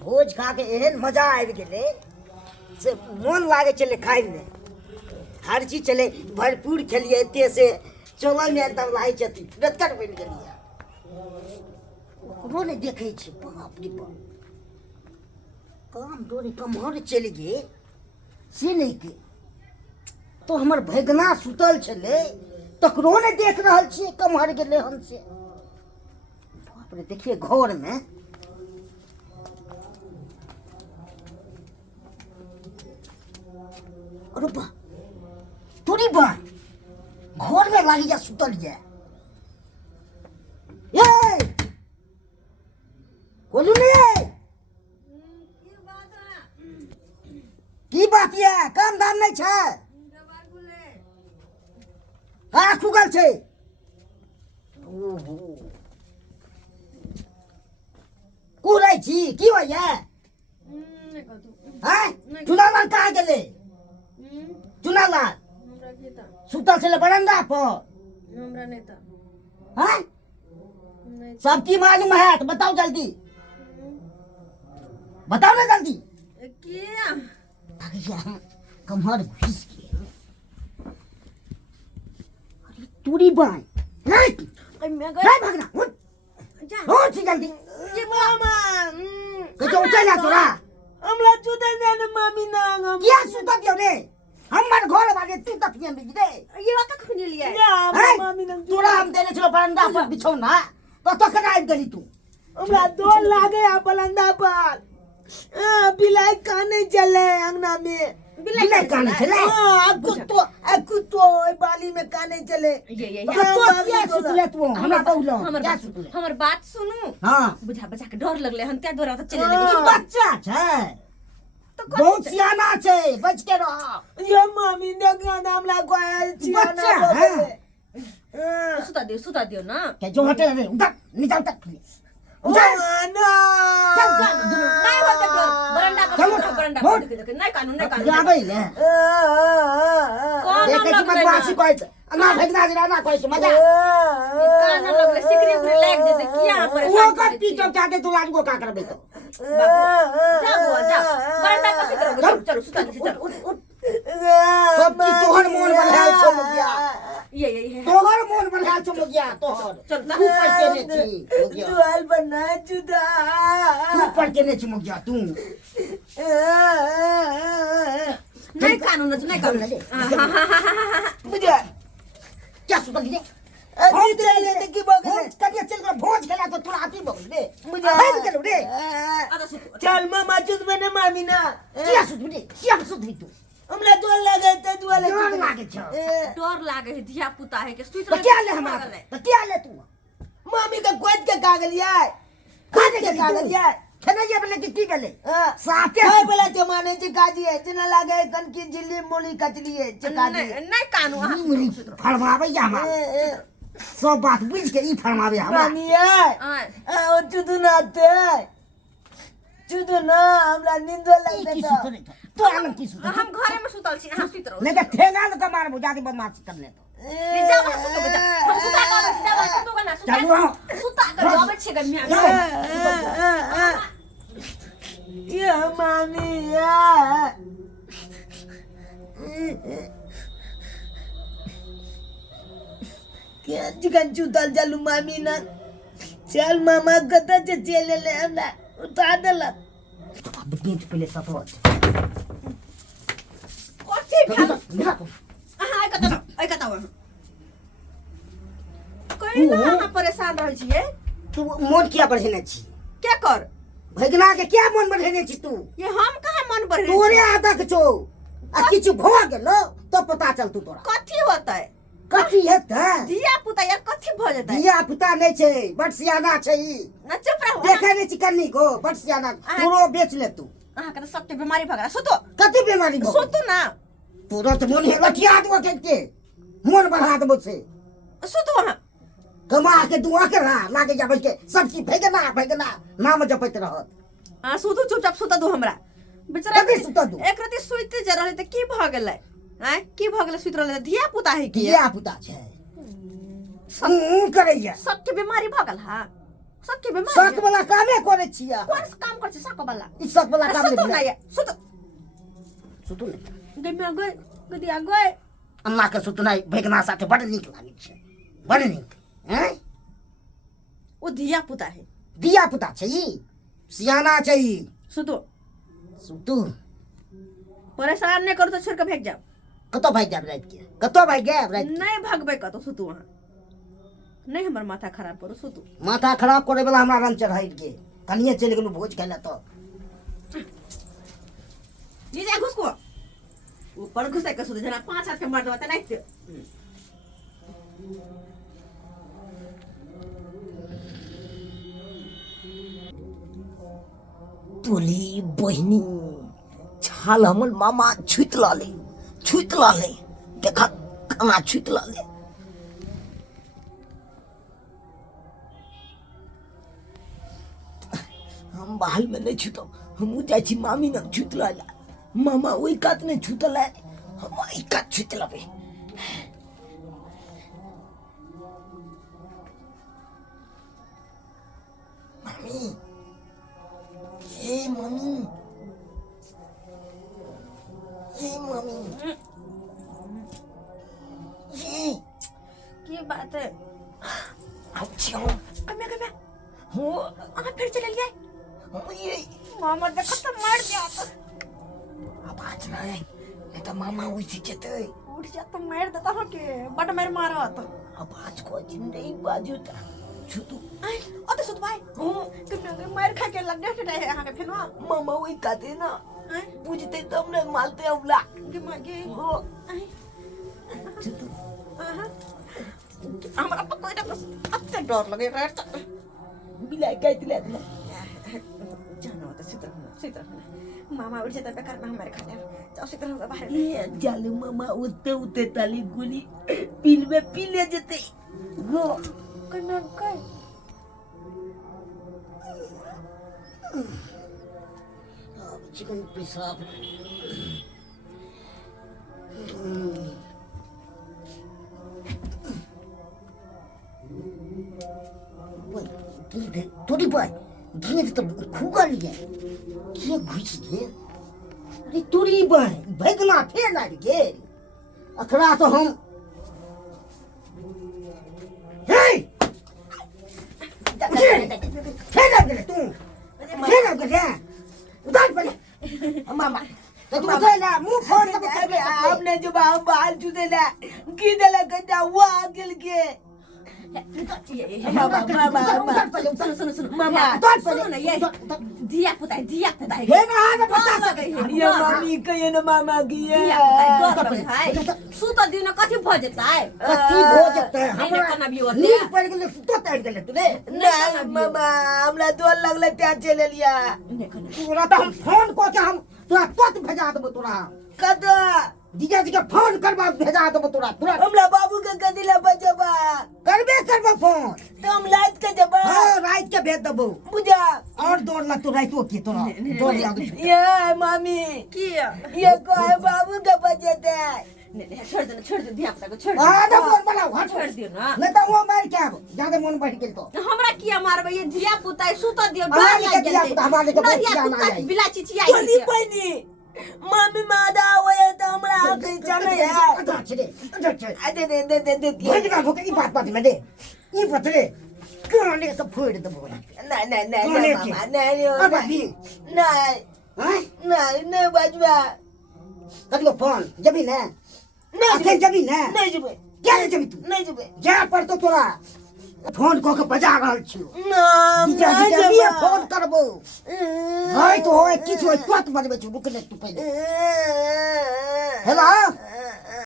भोज खा के एहन मजा आबि गेलै से मोन लागे चले खाए में। हर चीज चले भरपूर खेलिए एते से चलय में एकदम लागे छथि रत्तर बन गेलिए। ओकरो ने देखे छी बाप रे बाप काम डोरी कमहर चलि गे से नहीं के तो हमर भगना सुतल छले तकरो ने देख रहल छी कमहर गेले हन से। बाप रे देखिए घर में रुपा तोरी बा घर में लागी जा सुतल जा। ये बोलू ने की बात ये काम धाम नहीं छै हाँ खुगल छै। ओहो कुरै छी की होइए हैं चुनाव कहाँ गेले चुनाव सुतल छले बरंदा पर हमरा नहीं था हैं सब की मालूम है तो बताओ जल्दी बताओ ना जल्दी क्या कमर घुस के अरे तूरी बाई नहीं मैं भागना उठ जा उठ जल्दी ये मामा कहीं उठे ना तोरा हमला चुदे ने मामी ना हम क्या सुता दियो रे हमर घर बागे तू तक पियन बिज रे ये वाका खुनी लिया हैं? मामी ना तोरा हम देने छलो बरंदा पर बिछौना तो कना आबि गेली तू हमरा डर लागे आ बलंदा पर बिलाई काने चले अंगना में बिलाई काने चले कुत्तो बाली में काने चले ये तो क्या सुतले तू हमरा बहुलो क्या सुतले हमर बात सुनू हां बुझा बचा के डर लगले हम त्या द्वारा चले ई ले बच्चा छै बहुत सियाना छै बच के रह ये मामी देखना नाम लागो बच्चा है सुता दियो ना के जो हटे रे उधर नीचे उतर उधर ना नहीं होता डर बरंडा पर देखे नहीं कानून जाबै ले देखे छी बदमाशी कहै छै ना भेजना जरा ना कहै छै मजा कान लगले सिकरी उकरी लाग देते किया वो का पीटो क्या दे तू लाज को का करबे तो जा बरंडा कैसे करोगे चलो सुता दे चलो सब की तोहर मोन बनाए छौ मुगिया ये तोहर मोन बनाए छौ मुगिया तोहर चल तू पढ़ते ने छी मुगिया तू हाल बना जुदा तू पढ़ते ने छी मुगिया तू नहीं कानून दे मुझे क्या सुतल रे अजी चले थे की बगल कभी चल कर भोज खेला तो तू आती बगल रे मुझे हाय चलो रे चल मामा चुद बने मामी ना क्या सुत रे क्या सुत तू हमरा डर लागे त दुआले डर लागे छ डर लागे है धिया पुता है के सुत तो क्या ले हमरा तो क्या ले तू मामी का गोद के कागल यार काहे के कागल यार खेना ये बोले कि की गेले साथे काय बोला जमाने से काजी है जना लागे कन की जिल्ली मोली कचली है चकाजी नहीं कानू फरमावे या हम सब बात बुझ के ई फरमावे हम मामी है ओ चुदु नाते चुदु ना हमरा नींद की लगता सुत रे तो आलम की सुत हम घरे में सुतल छी हां सुत रहो नहीं तो ठेंगा तो मार बुझाती बदमाशी करने तो जा बस सुतो बजा हम सुता कर जा सुतो का ना चलो सुता कर आवे छे गमिया ये मामी या क्या चिकन चुतल चलू मामी ना चल मामा कता चले ले हमरा उतार देला अब गेट पे ले सपोर्ट कोठी मिला मिला तो हां कता कोई ना हम परेशान रहल छिए तू मन किया बढ़ेने छी क्या कर भगना के क्या मन बढ़ेने छी तू ये हम कहां मन बढ़े तोरे आदत छौ आ किछु भ गेलो तो पता चल तू तोरा कथी होता है कथी हेतै धिया पुता यार कथी भ जतै धिया पुता नहीं छै बड़ सियाना छै ई ना चुप रहो देखे नहीं छी कन्नी को बड़ सियाना तोरो बेच ले तू अहाँ के सबके बीमारी भगरा सुतो कथी बीमारी भ सुतो ना तुरंत मन हे लठिया दो के मन बढ़ा देबो से सुतो वहां कमा के दुआ के रहा लागे जा बैठ के सब चीज भगना नाम जपत रहत हां सुतो चुपचाप सुता दो हमरा बेचारा कथी सुता दू एक राती सुते ज रहले त की भ गेलै हैं की भ गेलै सुत रहले धिया पुता है की धिया पुता छै करैया सबके बीमारी भ गेल हां सके बेमार शक वाला कामे करे छिया कोन काम कर छी सक वाला ई शक वाला काम सुतू नहीं ना ये सुतू सुतू नहीं गइमा गइ गदिया गइ अम्मा के सुतनाई भैगना साथे बड़ नीक लागे छै बड़ नीक हैं ओ धिया पुता है दिया पुता छै ई सियाना छै ई सुतू सुतू परेशान नहीं करू तो छोड़ के भाग जाओ कतो भाग जाब रात के कतो भाग जाब रात नहीं भागबे कतो सुतू वहां नहीं हमर माथा खराब करू सुतू माथा खराब करे वाला हमरा रंग चढ़ाई के कनिए चल गेलु भोज खाइला तो नीचे घुस को ऊपर घुसे के सुतू जना 5 हाथ के मार दो त नहीं तोली बहिनी छाल हमर मामा छुत लाले देखा खाना छुत लाले हम बाहर में नहीं छुतो हम जाय छी मामी न छुत लाला मामा ओई कात ने छुत ला हम ओई कात छुत लाबे मामी ए मामी ये की बात है अच्छा कमे हो आ फिर चले जाए हो ये मामा देखो तो मार दिया तो अब आज नहीं तो मामा उठ जते उठ जा तो मार देता हो के बट मार मारो तो अब आज को जिंदगी बाजू ता छुतू ओ तो सुत भाई कमे मार खा के लग गया है यहां के फिर मामा वही कहते ना पूछते तब ने मालते अबला के मागे हो छुतू हमरा पक्का इधर अत्ते डर लगे यार बिलाई कहते ले जाना होता सीता मामा उठ जाता बेकार में हमारे खाने जाओ सीता होगा बाहर ये जाले मामा उते ताली गुली पील में पी ले जते गो कन्ना कर चिकन पेशाब थोड़ी बात घी तो खुगा लिया के घुस गए अरे तुरी बाय भगना फेर लाग गे अखरा तो हम हे फेर लाग गेले तू फेर लाग गेले उधर पड़े मामा तो तू उधर ला मुंह फोड़ के आपने जो बाल चुदे ला की दला गड्ढा हुआ गिल के मामा सुनो मामा सुनो ना ये दिया पुता है हे ना आगे बता सके ये मामी कहे ना मामा की दिया पुता है डर है सुत दिन कथि भ जता है कथि हो जते हमरा कना भी होते नींद पड़ गेले तो तड़ गेले तूने ना मामा हमरा तो लगले त्या चले लिया तोरा तो हम फोन को के हम तोरा तुरंत भेजा देबो तोरा कदा जीजा जी के फोन करबा भेजा देबो तोरा तुरंत हमरा बाबू के कदिला बजबा करबे करबो फोन तो हम लाइट के जबा हां रात के भेज देबो बुझा और दौड़ ला तो रात के तोरा दौड़ ला ये मामी की ये कहे बाबू के बजते छोड़ दे दिया पुता को छोड़ दे आ ना फोन बनाओ हट छोड़ दियो ना नहीं तो वो मार के आबो ज्यादा मन बढ़ गेल तो हमरा किया मारबे ये दिया पुता है सुत दियो आ, डर ये लग दिया गेल पुता, हमारे के बहुत दिया जाना पुता जाए। बिला चिचिया बोली बनी मामी मादा होए तो हमरा आके जाने है अच्छा छे दे दे दे दे दे भजगा भोके ई बात में दे ई पतरे कोने तो फोड़ देबो नहीं नहीं नहीं कोने मामा के? नहीं अबे दी नहीं हैं नहीं नहीं बजवा कदियो फोन जबी ना नहीं आखिर जबी ना नहीं जबे क्या जबी तू नहीं जबे जा पर तो तोरा फोन को के बजा रहल छियो ना जीजा जी नहीं जबी जबा फोन करबो भाई तो होय किछ होय तुरंत बजबे छु रुक ले तू पहले हेलो